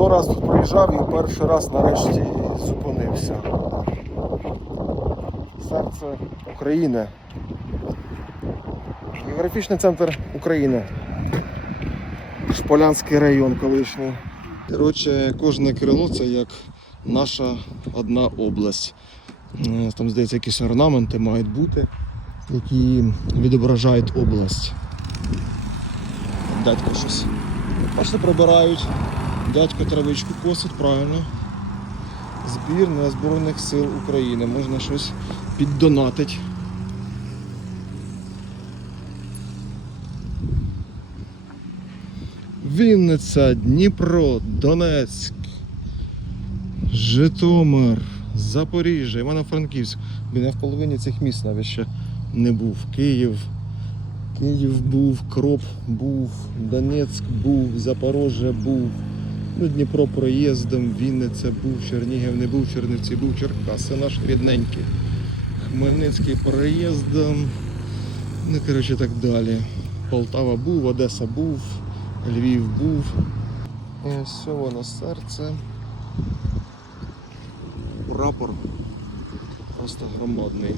Сто раз тут проїжджав і перший раз нарешті зупинився. Серце України. Географічний центр України. Шполянський район колишній. Коротше, кожне крило це як наша одна область. Е, Там, здається, якісь орнаменти мають бути, які відображають область. Дядько щось. Бачите, прибирають. Дядько травичку косить, правильно. Збір на Збройних сил України. Можна щось піддонатить. Вінниця, Дніпро, Донецьк, Житомир, Запоріжжя, Івано-Франківськ. Блін, я в половині цих міст навіть ще не був. Київ. Київ був, Кроп був, Донецьк був, Запорожжя був. Ну, Дніпро проїздом, Вінниця був, Чернігів не був, Чернівці був, Черкаси наш рідненький. Хмельницький проїздом. Ну, коротше, так далі. Полтава був, Одеса був, Львів був. І ось воно серце. Прапор просто громадний.